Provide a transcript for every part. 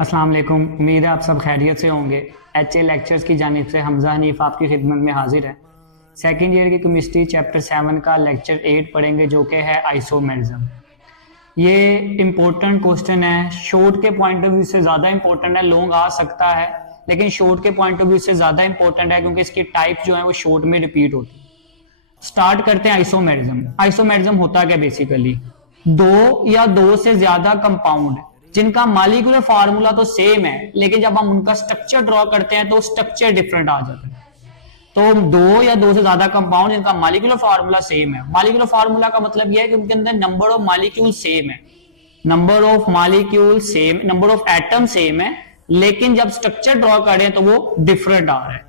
अस्सलाम वालेकुम। उम्मीद है आप सब खैरियत से होंगे। HA लेक्चर्स की जानिब से हमजा हनीफ आपकी खिदमत में हाजिर है। सेकेंड ईयर की केमिस्ट्री चैप्टर 7 का लेक्चर 8 पढ़ेंगे, जो कि है आइसोमेरिज्म। ये इम्पोर्टेंट क्वेश्चन है, शॉर्ट के पॉइंट ऑफ व्यू से ज़्यादा इम्पोर्टेंट है। लॉन्ग आ सकता है लेकिन शॉर्ट के पॉइंट ऑफ व्यू से ज़्यादा इम्पोर्टेंट है क्योंकि इसकी टाइप जो है वो शॉर्ट में रिपीट होती है। स्टार्ट करते हैं आइसोमेरिज्म। आइसोमेरिज्म होता क्या बेसिकली, दो या दो से ज्यादा कंपाउंड जिनका मॉलिक्यूलर फार्मूला तो सेम है लेकिन जब हम उनका स्ट्रक्चर ड्रॉ करते हैं तो स्ट्रक्चर डिफरेंट आ जाता है। तो दो या दो से ज्यादा कंपाउंड जिनका मॉलिक्यूलर फार्मूला सेम है। मॉलिक्यूलर फार्मूला का मतलब यह है कि उनके अंदर नंबर ऑफ मॉलिक्यूल सेम है, number of molecule same, number of atom same है, लेकिन जब स्ट्रक्चर ड्रॉ करें तो वो डिफरेंट आ रहा है।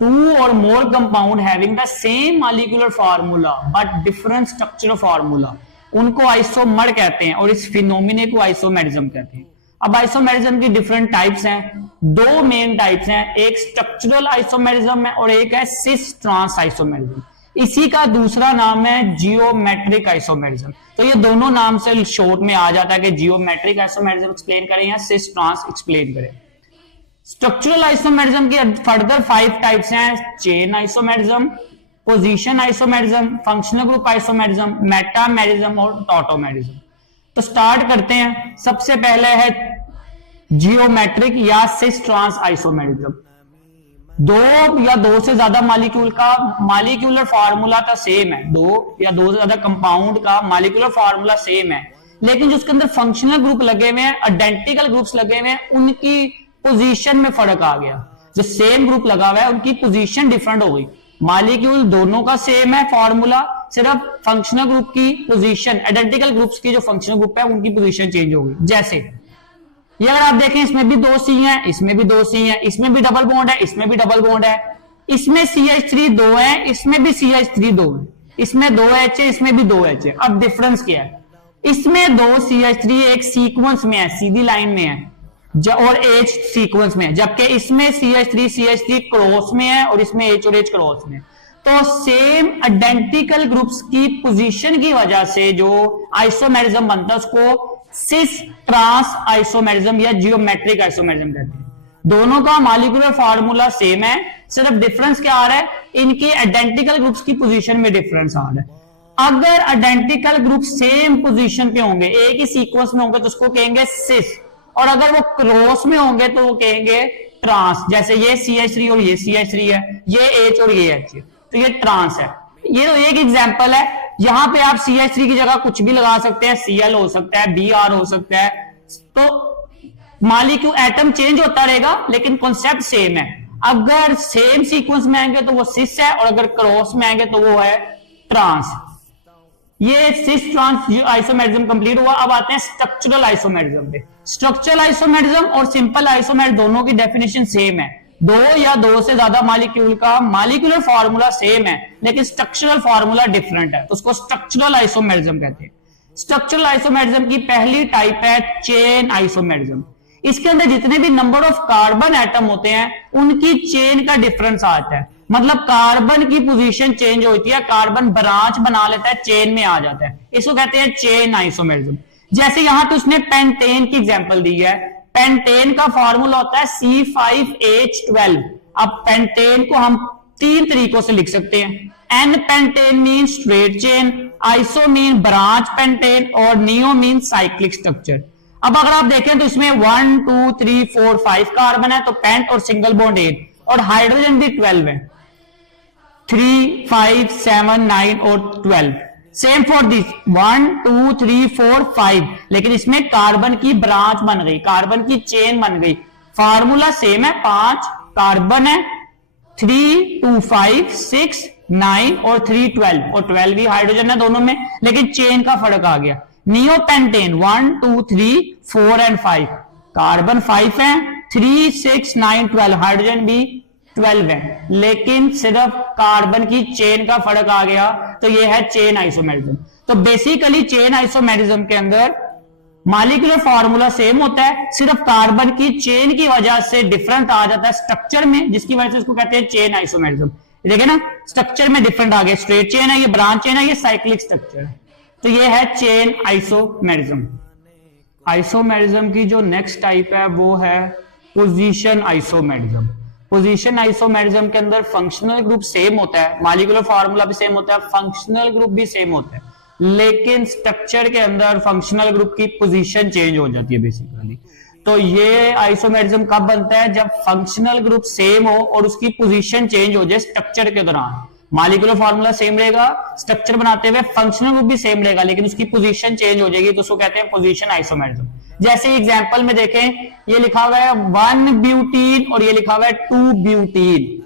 टू और more compound having the same molecular formula but different structural formula, उनको आइसोमर कहते हैं और इस फिनोमिने को आइसोमेरिज्म कहते हैं। अब आइसोमेरिज्म की डिफरेंट टाइप्स हैं, दो मेन टाइप्स हैं, एक स्ट्रक्चरल आइसोमेरिज्म है और एक है सिस ट्रांस आइसोमेरिज्म। इसी का दूसरा नाम है जियोमेट्रिक आइसोमेरिज्म। तो ये दोनों नाम से शॉर्ट में आ जाता है कि जियोमेट्रिक आइसोमेरिज्म एक्सप्लेन करें या सिस ट्रांस एक्सप्लेन करें। स्ट्रक्चरल आइसोमेरिज्म के फर्दर 5 टाइप्स हैं, chain isomerism, position isomerism, functional group isomerism, metamerism और टॉटोमेरिज्म। तो स्टार्ट करते हैं। सबसे पहले है जियोमेट्रिक या सिस ट्रांस आइसोमेरिज्म। दो या दो से ज्यादा मॉलिक्यूल का मॉलिक्यूलर फार्मूला तो सेम है, दो या दो से ज्यादा कंपाउंड का मॉलिक्यूलर फार्मूला सेम है, लेकिन जिसके अंदर फंक्शनल ग्रुप लगे हुए हैं, आइडेंटिकल ग्रुप्स लगे हुए हैं, उनकी पोजीशन में फर्क आ गया। जो सेम ग्रुप लगा हुआ है उनकी पोजीशन डिफरेंट हो गई। मॉलिक्यूल दोनों का सेम है फार्मूला, सिर्फ फंक्शनल ग्रुप की पोजीशन, आइडेंटिकल ग्रुप्स की जो फंक्शनल ग्रुप है उनकी पोजीशन चेंज हो गई। जैसे ये अगर आप देखें, इसमें भी दो सी हैं, इसमें भी दो सी हैं, इसमें भी डबल बॉन्ड है, इसमें भी डबल बॉन्ड है, इसमें CH3 दो है, इसमें भी CH3 दो है, इसमें दो H है, इसमें भी दो H है। अब डिफरेंस क्या है, इसमें दो CH3 एक सीक्वेंस में है, सीधी लाइन में है और H सीक्वेंस में है, जबकि इसमें CH3 क्रॉस में है और इसमें H और H क्रॉस में। तो सेम आइडेंटिकल ग्रुप्स की पोजीशन की वजह से जो आइसोमेरिज्म बनता है उसको सिस ट्रांस आइसोमेरिज्म या जियोमेट्रिक आइसोमेरिज्म कहते हैं। दोनों का मॉलिक्यूलर फार्मूला सेम है, सिर्फ डिफरेंस क्या आ रहा है, इनके आइडेंटिकल ग्रुप्स की पोजीशन में डिफरेंस आ रहा है। अगर आइडेंटिकल ग्रुप सेम पोजीशन पे होंगे, एक ही सीक्वेंस में होंगे, तो उसको कहेंगे सिस, और अगर वो क्रॉस में होंगे तो वो कहेंगे ट्रांस। जैसे ये CH3 और ये CH3 है, ये H और ये H है, तो ये ट्रांस है। ये तो एक एग्जांपल है। यहां पे आप CH3 की जगह कुछ भी लगा सकते हैं, Cl हो सकता है, Br हो सकता है, तो मॉलिक्यूल एटम चेंज होता रहेगा लेकिन कॉन्सेप्ट सेम है। अगर सेम सीक्वेंस में आएंगे तो वो सिस है और अगर क्रॉस में आएंगे तो वो है ट्रांस। ये सिस ट्रांस आइसोमेरिज्म कंप्लीट हुआ। अब आते हैं स्ट्रक्चरल आइसोमेरिज्म पे। स्ट्रक्चरल आइसोमेरिज्म और सिंपल आइसोमेरिज्म दोनों की डेफिनेशन सेम है। दो या दो से ज्यादा मॉलिक्यूल का मॉलिक्यूलर फार्मूला सेम है लेकिन स्ट्रक्चरल फार्मूला डिफरेंट है, तो उसको स्ट्रक्चरल आइसोमेरिज्म कहते हैं। स्ट्रक्चरल आइसोमेरिज्म की पहली टाइप है चेन आइसोमेरिज्म। इसके अंदर जितने भी नंबर ऑफ कार्बन एटम होते हैं उनकी चेन का डिफरेंस आता है, मतलब कार्बन की पोजीशन चेंज होती है, कार्बन ब्रांच बना लेता है, चेन में आ जाता है, इसको कहते हैं चेन आइसोमेरिज्म। जैसे यहां तो उसने पेंटेन की एग्जांपल दी है। पेंटेन का फार्मूला होता है C5H12। अब पेंटेन को हम 3 तरीकों से लिख सकते हैं। N pentane mean straight chain, iso mean branch pentane और नियो मीन साइक्लिक स्ट्रक्चर। अब अगर आप देखें तो इसमें 1 2 3 4 5 कार्बन है, तो पेंट और सिंगल बॉन्ड 8 और हाइड्रोजन भी 12 है, 3 5 7 9 और 12। सेम फॉर दिस 1 2 3 4 5, लेकिन इसमें कार्बन की ब्रांच बन गई, कार्बन की चेन बन गई। फार्मूला सेम है, 5 कार्बन है, 3 2 5 6 9 और 3 12 और 12 भी हाइड्रोजन है दोनों में, लेकिन चेन का फर्क आ गया। नियोपेंटेन 1 2 3 4 एंड 5, कार्बन 5 है, 3 6 9 12, हाइड्रोजन भी 12 है, लेकिन सिर्फ कार्बन की चेन का फर्क आ गया, तो ये है चेन आइसोमेरिज्म। तो बेसिकली चेन आइसोमेरिज्म के अंदर मॉलिक्यूलर फार्मूला सेम होता है, सिर्फ कार्बन की चेन की वजह से डिफरेंट आ जाता है स्ट्रक्चर में, जिसकी वजह से इसको कहते हैं चेन आइसोमेरिज्म। देखिए ना, स्ट्रक्चर में डिफरेंट आ गया, स्ट्रेट चेन है, ये ब्रांच चेन है, ये साइक्लिक स्ट्रक्चर है, तो ये है चेन आइसोमेरिज्म। आइसोमेरिज्म की जो नेक्स्ट टाइप है वो है पोजीशन आइसोमेरिज्म। पोजीशन आइसोमेरिज्म के अंदर फंक्शनल ग्रुप सेम होता है, मॉलिक्यूलर फार्मूला भी सेम होता है, फंक्शनल ग्रुप भी सेम होता है, लेकिन स्ट्रक्चर के अंदर फंक्शनल ग्रुप की पोजीशन चेंज हो जाती है बेसिकली। तो ये आइसोमेरिज्म कब बनता है? जब फंक्शनल ग्रुप सेम हो और उसकी पोजीशन चेंज हो जाए स्ट्रक्चर के दौरान। मॉलिक्यूलर फार्मूला सेम रहेगा, स्ट्रक्चर बनाते हुए फंक्शनल ग्रुप भी सेम रहेगा, लेकिन उसकी पोजीशन चेंज हो जाएगी, तो उसको कहते हैं पोजीशन आइसोमेरिज्म। जैसे एग्जांपल में देखें, ये लिखा हुआ है 1 ब्यूटीन और ये लिखा हुआ है 2 ब्यूटीन।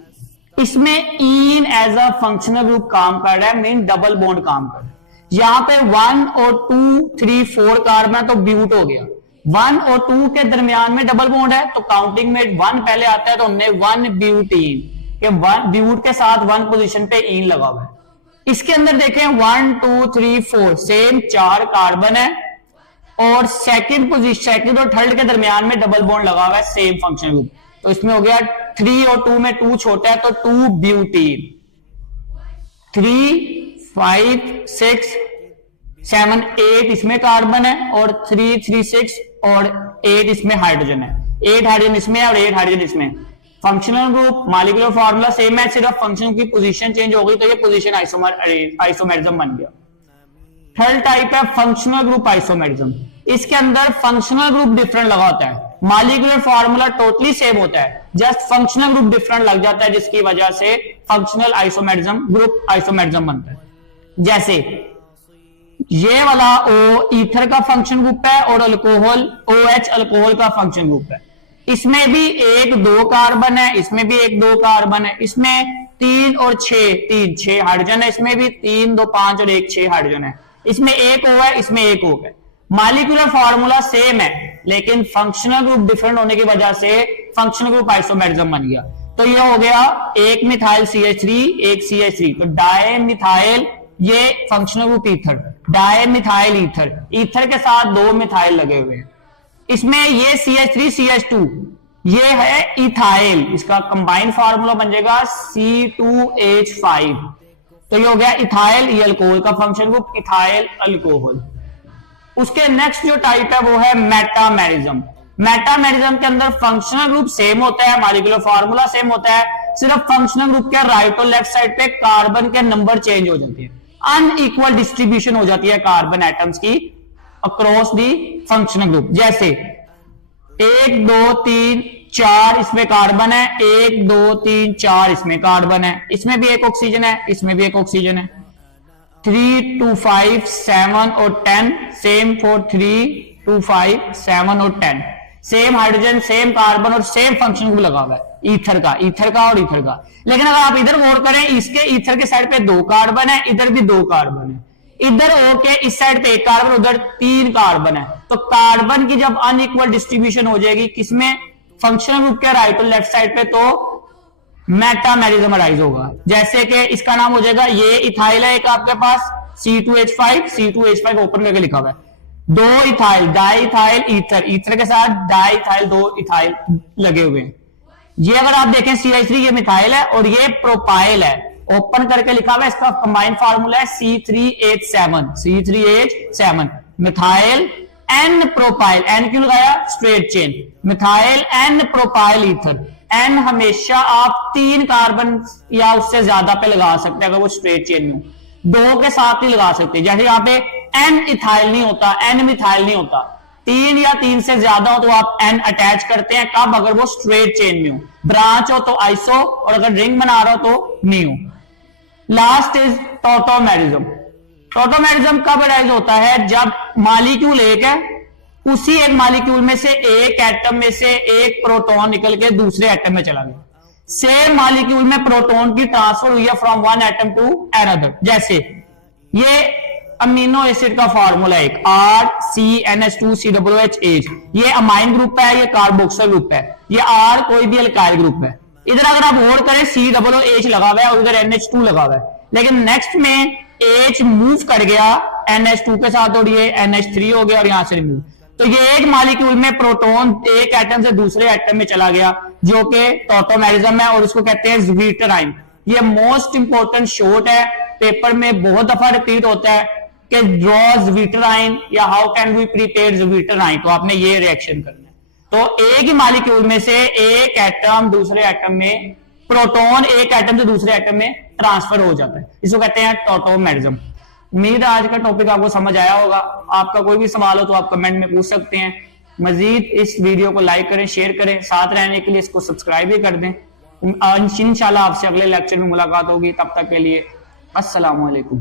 इसमें इन एज अ फंक्शनल ग्रुप काम कर रहा है, मीन डबल बॉन्ड काम कर रहा है। यहां पे 1 और 2 3 4 कार्बन, तो ब्यूट हो गया। 1 और 2 के दरमियान में डबल बॉन्ड है, तो काउंटिंग में 1 पहले आता है, तो हमने 1 ब्यूटीन के ब्यूट के साथ 1 पोजीशन पे इन लगा हुआ है। इसके अंदर देखें 1 2 3 4 सेम 4 कार्बन है और सेकंड और थर्ड के दरमियान में डबल बॉन्ड लगा हुआ है, सेम फंक्शन ग्रुप। तो इसमें हो गया 3 और 2 में 2 छोटा है, तो 2 ब्यूटीन। 3 5 6 7 8 इसमें कार्बन है और 3 3 6 और 8 इसमें हाइड्रोजन है। 8 हाइड्रोजन इसमें है और 8 हाइड्रोजन इसमें। Functional group molecular formula same है, सिर्फ फंक्शन की पोजीशन चेंज हो गई, तो ये पोजीशन आइसोमेरिज्म बन गया। थर्ड टाइप है फंक्शनल ग्रुप आइसोमेरिज्म। इसके अंदर फंक्शनल ग्रुप डिफरेंट लगा होता है, मॉलिक्यूलर फार्मूला टोटली सेम होता है, जस्ट फंक्शनल ग्रुप डिफरेंट लग जाता है, जिसकी वजह से फंक्शनल आइसोमेरिज्म ग्रुप आइसोमेरिज्म बनता है। जैसे ये वाला O ईथर का फंक्शन ग्रुप है और अल्कोहल OH अल्कोहल का फंक्शन ग्रुप है। इसमें भी 1 2 कार्बन है, इसमें भी 1 2 कार्बन है, इसमें 3 और 6 हाइड्रोजन है, इसमें भी 3 2 5 और 1 6 हाइड्रोजन है। इसमें 1 O है, इसमें 1 O है। मॉलिक्यूलर फार्मूला सेम है, लेकिन फंक्शनल ग्रुप डिफरेंट होने की वजह से फंक्शनल ग्रुप आइसोमेरिज्म बन गया। तो ये हो गया 1 मिथाइल CH3 1 CH3, तो डाई मिथाइल, ये functional group ether, di methyl ether, ether के साथ 2 मिथाइल लगे हुए हैं। इसमें ये CH3 CH2 ये है इथाइल, इसका कंबाइंड फार्मूला बन जाएगा C2H5। तो ये हो गया इथाइल, ये अल्कोहल का फंक्शन ग्रुप, इथाइल अल्कोहल। उसके नेक्स्ट जो टाइप है वो है मेटामेरिज्म। मेटामेरिज्म के अंदर फंक्शनल ग्रुप सेम होता है, मॉलिक्यूलर फार्मूला सेम होता है, सिर्फ फंक्शनल ग्रुप के राइट और लेफ्ट साइड पे कार्बन के नंबर चेंज हो जाते हैं, अनइक्वल डिस्ट्रीब्यूशन हो जाती है कार्बन एटम्स की अक्रॉस दी फंक्शनल ग्रुप। जैसे 1 2 3 4 इसमें कार्बन है, 1 2 3 4 इसमें कार्बन है, इसमें भी एक ऑक्सीजन है, इसमें भी एक ऑक्सीजन है। 3 2 5 7 और 10 सेम फॉर 3 2 5 7 और 10, सेम हाइड्रोजन, सेम कार्बन और सेम फंक्शन ग्रुप लगा हुआ है, ईथर का और ईथर का। लेकिन अगर आप इधर गौर करें, इसके ईथर के साइड पे 2 कार्बन है, इधर भी 2 कार्बन है, इधर O के इस साइड पे 1 कार्बन, उधर 3 कार्बन है। तो कार्बन की जब अनइक्वल डिस्ट्रीब्यूशन हो जाएगी किसमें? फंक्शनल ग्रुप के राइट और लेफ्ट साइड पे, तो मेटामेरिज्म अराइज होगा। जैसे कि इसका नाम हो जाएगा, ये इथाइल है एक आपके पास C2H5 ओपन करके लिखा हुआ है, 2 इथाइल, डाई इथाइल ईथर के साथ डाई इथाइल 2 इथाइल लगे हुए हैं। ये अगर आप देखें CH3 ये मिथाइल है और ये प्रोपाइल है, ओपन करके लिखा हुआ है, इसका कंबाइंड फार्मूला है C3H7 methyl N propyl, N क्यों लगाया? Straight chain, methyl N propyl ether. N हमेशा आप 3 कार्बन या उससे ज्यादा पे लगा सकते हैं अगर वो स्ट्रेट चेन में, 2 के साथ नहीं लगा सकते। जैसे यहाँ पे N इथाइल नहीं होता, N मिथाइल नहीं होता, 3 या 3 से ज्यादा हो तो आप N अटैच करते हैं, कब? अगर वो स्ट्रेट चेन में हो, ब्रांच हो तो आइसो, और अगर रिंग बना रहा हो तो neo. Last is tautomerism. Tautomerism कब अराइज होता है? जब मॉलिक्यूल एक है, उसी एक मॉलिक्यूल में से एक एटम में से एक प्रोटॉन निकल के दूसरे एटम में चला गया, सेम मॉलिक्यूल में प्रोटॉन की ट्रांसफर हुई है from one atom to another. जैसे ये अमीनो एसिड का फार्मूला एक RCNH2COOH, ये अमाइन ग्रुप है, ये कार्बोक्सिल ग्रुप है, ये R कोई भी अल्काइल ग्रुप है। इधर अगर आप गौर करें COOH लगा हुआ है और इधर NH2 लगा हुआ है, लेकिन नेक्स्ट में H मूव कर गया NH2 के साथ और ये NH3 हो गया और यहां से रिमूव। तो ये एक मॉलिक्यूल में प्रोटॉन एक एटम से दूसरे एटम में चला गया, जो कि टॉटोमेरिज्म है और उसको कहते हैं ज़्वीटराइम। ये मोस्ट इंपोर्टेंट शॉर्ट है, पेपर में बहुत दफा रिपीट होता है कि ड्रॉज विटराइन या हाउ कैन वी प्रिपेयर विटराइन, तो आपने ये रिएक्शन करना है। तो एक ही मॉलिक्यूल में से एक एटम दूसरे एटम में, प्रोटॉन एक एटम से दूसरे एटम में ट्रांसफर हो जाता है, इसको कहते हैं टॉटोमेरिज्म। उम्मीद है आज का टॉपिक आपको समझ आया होगा। आपका कोई भी सवाल हो तो आप कमेंट में पूछ सकते हैं। मजीद इस वीडियो को लाइक करें, शेयर करें, साथ रहने के लिए इसको सब्सक्राइब भी कर दें। इंशाल्लाह आपसे अगले लेक्चर में मुलाकात होगी, तब तक के लिए अस्सलाम वालेकुम।